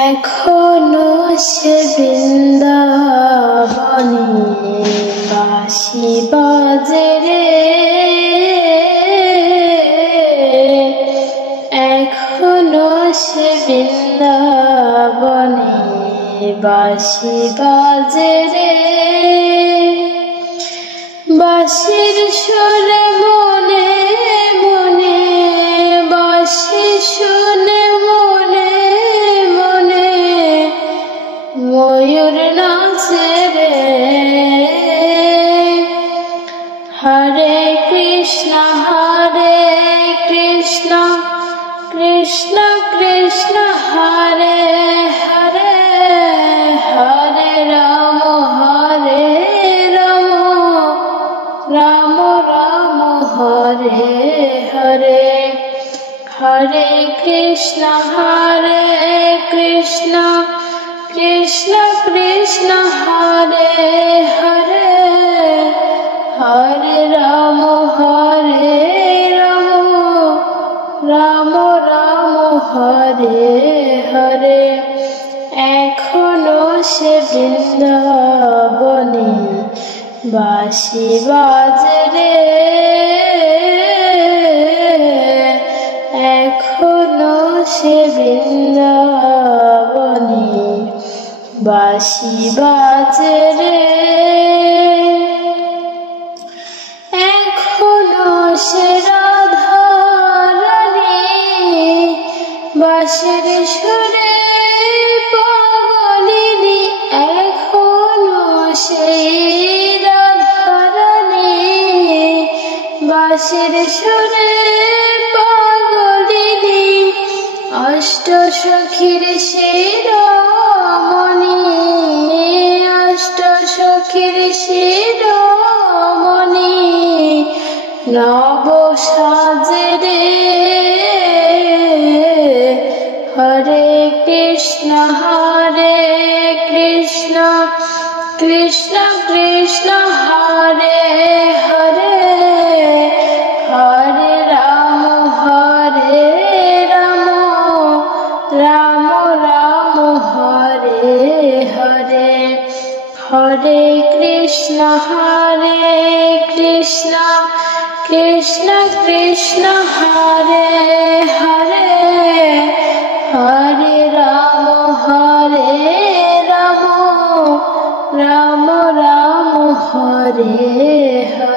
এখনো সে বৃন্দাবনে বাঁশি বাজে রে, এখনো সে বৃন্দাবনে বাঁশি বাজে রে। বাঁশির সুরে মনে মনে, বাঁশি শুনে মনে মনে ময়ূর নাচে রে। হরে কৃষ্ণ কৃষ্ণ কৃষ্ণ হরে হরে, হরে রাম রাম রাম হরে হরে। হরে কৃষ্ণ কৃষ্ণ কৃষ্ণ হরে হরে, হরে রাম রাম রাম হরে হরে। এখনো সে বৃন্দাবনে বাঁশি বাজে রে, এখনো সে বৃন্দাবনে বাঁশি বাজে রে। এখনো সে রাধা রানী বাঁশির সুরে পাগলিনী, এখনো সেই রাধা রানী বাঁশির সুরে পাগলিনী। অষ্ট সখীর শিরোমণি, অষ্ট সখীর শিরোমণি নব সাজে রে। হরে কৃষ্ণ কৃষ্ণ কৃষ্ণ হরে হরে, হরে রাম রাম রাম হরে হরে। হরে কৃষ্ণ কৃষ্ণ কৃষ্ণ হরে হরে, হরে রাম রাম রাম হরে হরে।